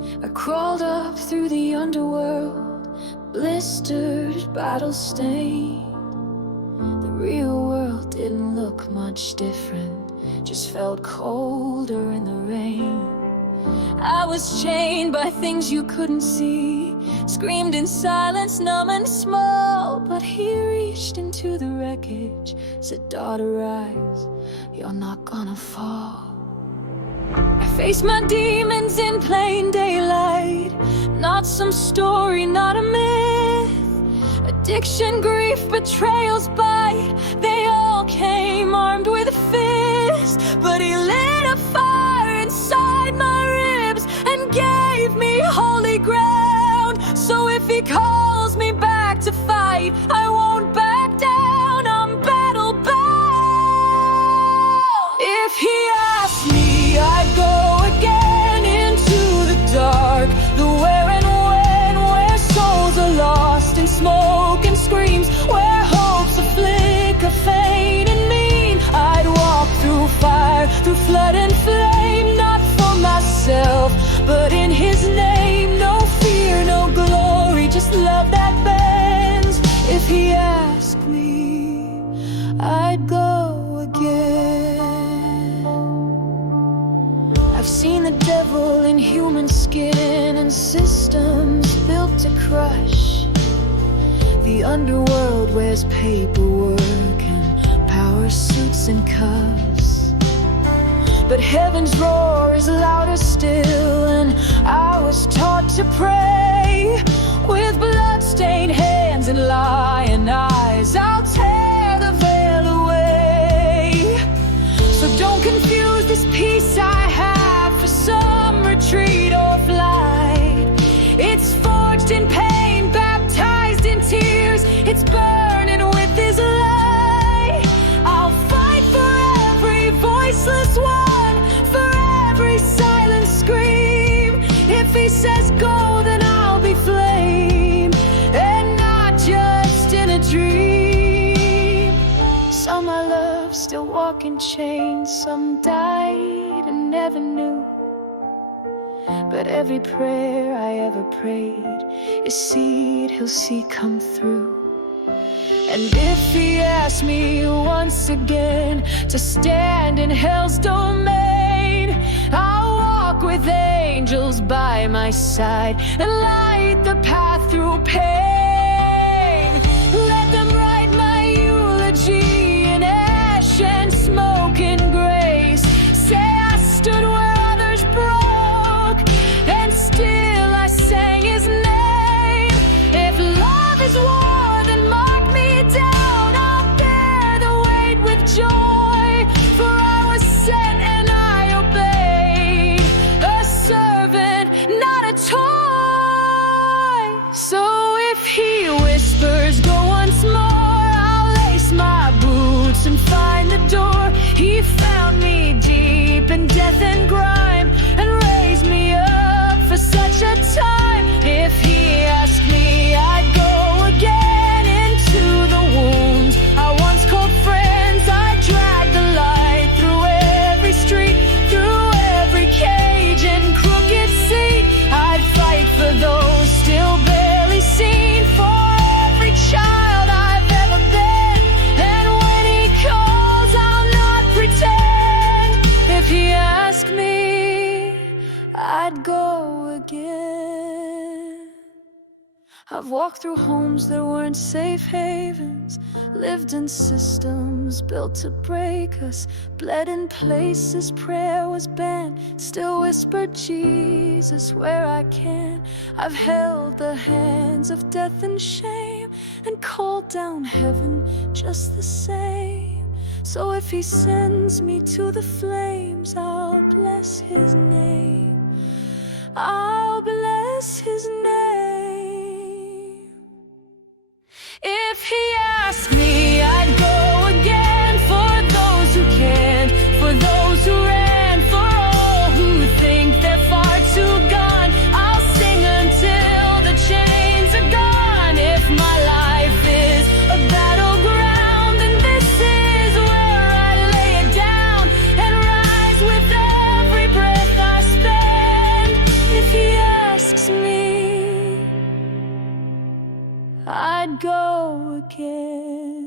I crawled up through the underworld, blistered, battle-stained. The real world didn't look much different, just felt colder in the rain. I was chained by things you couldn't see, screamed in silence, numb and small. But he reached into the wreckage, said, "Daughter, rise, you're not gonna fall." I faced my demons in plain daylight, not some story, not a myth. Addiction, grief, betrayal's bite, they all came armed with a fist. But he lit a fire inside my ribs and gave me holy ground. So if he calls me back to fight, I won't back down, I'm battle bound. If he asks me, I'd go again into the dark, the where and when, where souls are lost in smoke and screams, where hopes a flicker, faint and mean. I'd walk through fire, through flood and flame, not for myself, but in his name. No fear, no glory, just love that bends. If he asked me, I'd go again. I've seen the devil in human skin and systems built to crush. The underworld wears paperwork and power suits and cuffs. But heaven's roar is louder still, and I was taught to pray with blood-stained hands and lying eyes. I'll tear the veil away. So don't confuse this peace I have for some retreat or flight. It's forged in pain, baptized in tears, it's burning with his light. I'll fight for every voiceless one, for every silent scream. If he says go, then I'll be flame, and not just in a dream. Some I love still walk in chains, some died and never knew. But every prayer I ever prayed is seed he'll see come through. And if he asks me once again to stand in hell's domain, I'll walk with angels by my side and light the path through pain. Let them write my eulogy in ash and smoke and grace. Say I stood where others broke, and still I sang his name. If love is war, then mark me down, I'll bear the weight with joy. For I was sent and I obeyed, a servant, not a toy. So if he whispers go once more, I'll lace my boots and find the door. He found me deep in death and grime and raised me up for such a time. If he asked me, I'd go again into the wounds I once called friends. I'd drag the light through every street, through every cage and crooked seat. I'd fight for those still barely seen, for every child I've ever been. And when he calls, I'll not pretend. If he asked me, I'd go again. I've walked through homes that weren't safe havens, lived in systems built to break us, bled in places prayer was banned, still whispered Jesus where I can. I've held the hands of death and shame and called down heaven just the same. So if he sends me to the flames, I'll bless his name. I'll bless his name. If he asks me, I'd go again, for those who can't, for those who ran, for all who think they're far too gone. I'll sing until the chains are gone. If my life is a battleground, then this is where I lay it down and rise with every breath I spend. If he I'd go again.